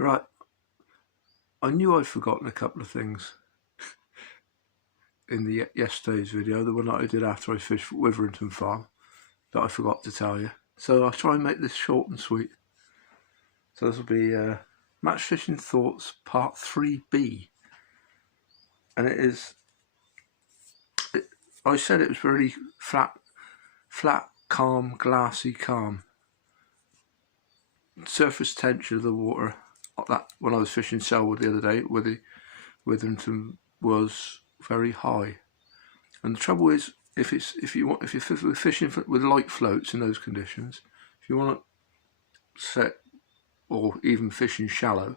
Right, I knew I'd forgotten a couple of things in the yesterday's video, the one that I did after I fished Witherington Farm, that I forgot to tell you. So I'll try and make this short and sweet. So this will be Match Fishing Thoughts Part 3b. And I said it was really flat, calm, glassy, calm. Surface tension of the water, that when I was fishing Selwood the other day, with the Witherington, was very high. And the trouble is, if you're fishing with light floats in those conditions, if you want to set, or even fishing shallow,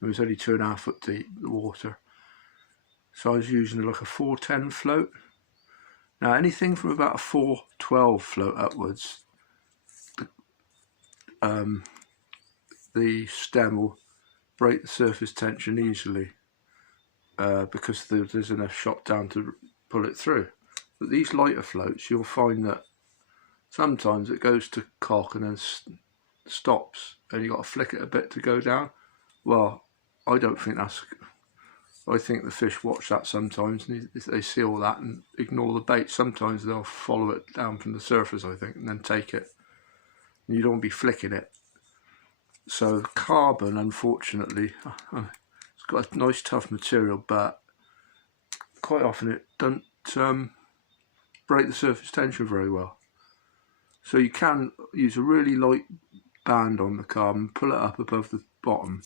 it was only 2.5 foot deep, the water. So I was using like a 410 float. Now anything from about a 412 float upwards, the stem will break the surface tension easily because there's enough shot down to pull it through. But these lighter floats, you'll find that sometimes it goes to cock and then stops, and you've got to flick it a bit to go down. Well, I don't think that's... I think the fish watch that sometimes, and they see all that and ignore the bait. Sometimes they'll follow it down from the surface, I think, and then take it. And you don't want to be flicking it. So carbon, unfortunately, it's got a nice tough material, but quite often it don't break the surface tension very well. So you can use a really light band on the carbon, pull it up above the bottom,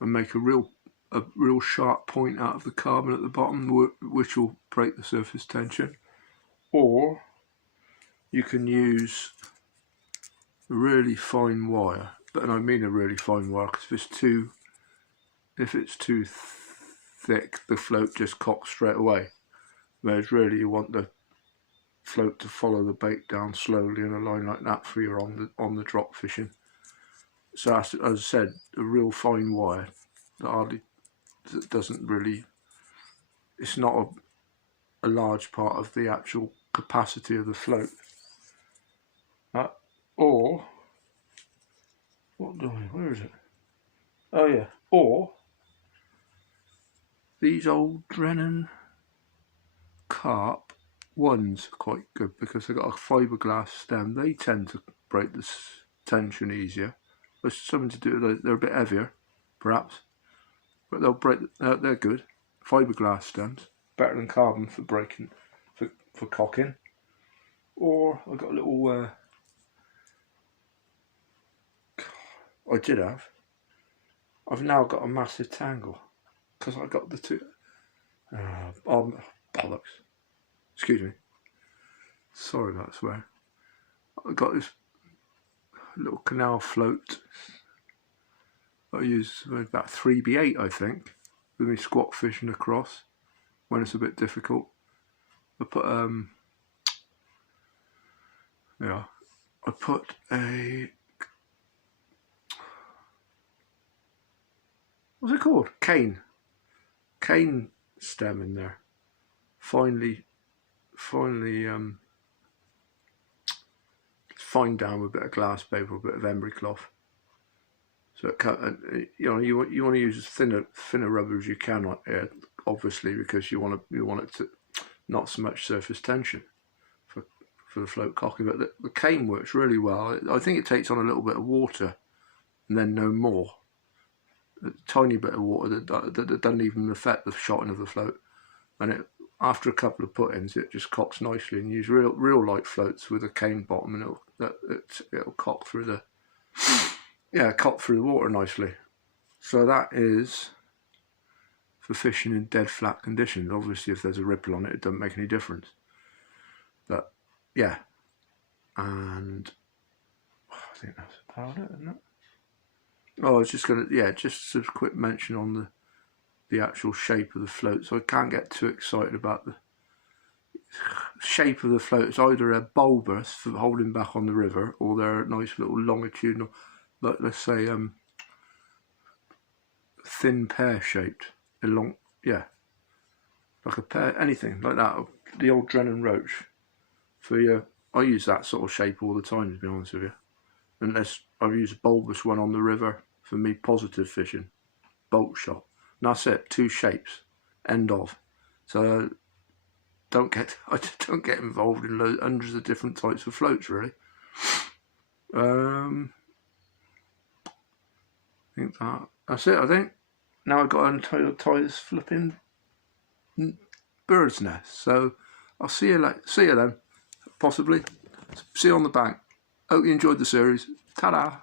and make a real sharp point out of the carbon at the bottom, which will break the surface tension. Or you can use a really fine wire, and I mean a really fine wire, because if it's too thick, the float just cocks straight away. Whereas really you want the float to follow the bait down slowly in a line like that for your on the drop fishing. So as I said, a real fine wire that doesn't really, it's not a large part of the actual capacity of the float. Or where is it? Oh yeah. Or these old Drennan carp ones are quite good because they've got a fiberglass stem. They tend to break the tension easier. There's something to do with it. They're a bit heavier, perhaps, but they'll break. They're good. Fiberglass stems, better than carbon for breaking, for cocking. Or I got a little. I did have. I've now got a massive tangle because I got the two. Bollocks. Excuse me. Sorry about swearing. I got this little canal float. I use about 3b8, I think, with me squat fishing across when it's a bit difficult. I put a, what's it called? Cane stem in there. Finely fine down with a bit of glass paper, a bit of emery cloth. So it you want to use as thinner rubber as you can here, obviously, because you want it to not so much surface tension for the float cocking. But the cane works really well. I think it takes on a little bit of water and then no more. A tiny bit of water that doesn't even affect the shotting of the float, and after a couple of put-ins it just cocks nicely. And use real light floats with a cane bottom, and it'll cock through the water nicely. So that is for fishing in dead flat conditions. Obviously if there's a ripple on it, it doesn't make any difference, but yeah. And I think that's about it, isn't it? Oh, I was just just a quick mention on the actual shape of the float. So I can't get too excited about the shape of the float. It's either a bulbous for holding back on the river, or they're nice little longitudinal, like let's say thin pear shaped, like a pear, anything like that. The old Drennan roach for your. I use that sort of shape all the time, to be honest with you. Unless I've used a bulbous one on the river for me positive fishing, bolt shot. And that's it, 2 shapes, end of. So I just don't get involved in hundreds of different types of floats really. I think that's it. I think now I've got to tie this flipping bird's nest. So I'll see you then, possibly. See you on the bank. Hope you enjoyed the series. Ta-da!